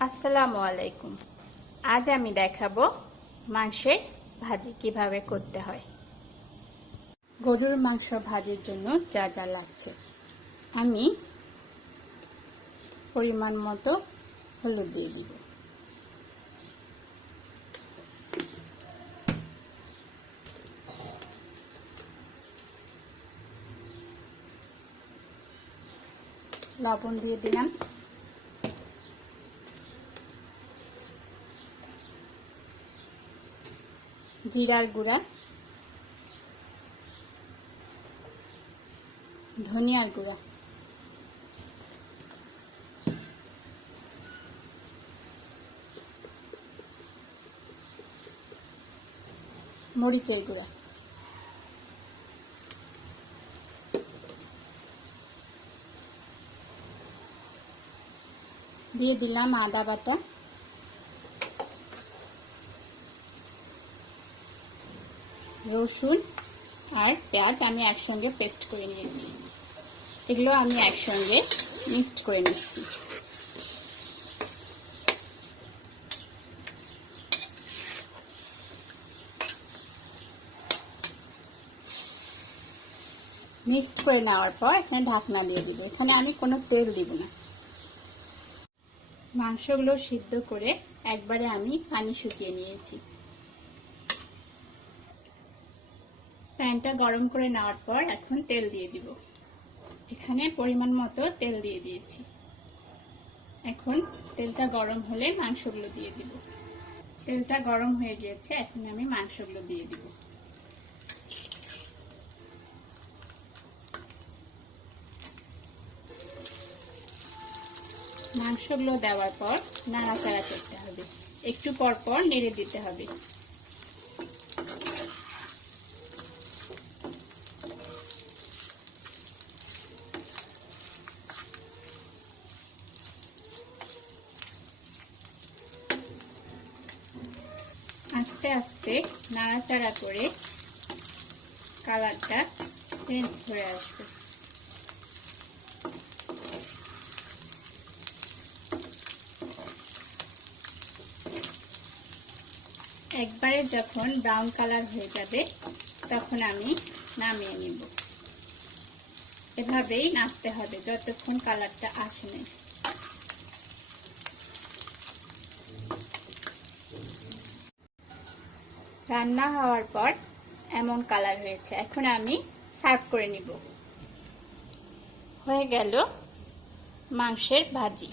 আসসালামু আলাইকুম। আজ আমি দেখাবো মাংসের ভাজি কীভাবে করতে হয়। গরুর মাংস ভাজির জন্য যা যা লাগছে। আমি পরিমাণ মতো হলুদ দিয়ে দিব। লবণ দিয়ে দিলাম। জিরার গুঁড়া ধনিয়ার গুঁড়া মরিচের গুঁড়া দিয়ে দিলাম আদা বাটা। রসুন আর পেঁয়াজ আমি একসঙ্গে পেস্ট করে নিয়েছি। এগুলো আমি একসঙ্গে মিক্সড করে নিচ্ছি। মিক্সড করে নেওয়ার পর এখানে ঢাকনা দিয়ে দিব। এখানে আমি কোনো তেল দিব না। মাংসগুলো সিদ্ধ করে একবারে আমি পানি শুকিয়ে নিয়েছি। প্যানটা গরম করে নেওয়ার পর এখন তেল দিয়ে দিব। এখানে পরিমাণ মতো তেল দিয়ে দিয়েছি। এখন তেলটা গরম হলে মাংসগুলো দিয়ে দিব। তেলটা গরম হয়ে গিয়েছে, এখন আমি মাংসগুলো দিয়ে দিব। মাংসগুলো দেওয়ার পর নাড়াচাড়া করতে হবে। একটু পর পর নেড়ে দিতে হবে। আস্তে আস্তে নাড়াচাড়া করে কালারটা চেঞ্জ হয়ে আসবে। একবারে যখন ব্রাউন কালার হয়ে যাবে, তখন আমি নামিয়ে নিব। এভাবেই নাচতে হবে, যতক্ষণ কালারটা আসে না রান্না হওয়ার পর এমন কালার হয়েছে। এখন আমি সার্ভ করে নিব। হয়ে গেল মাংসের ভাজি।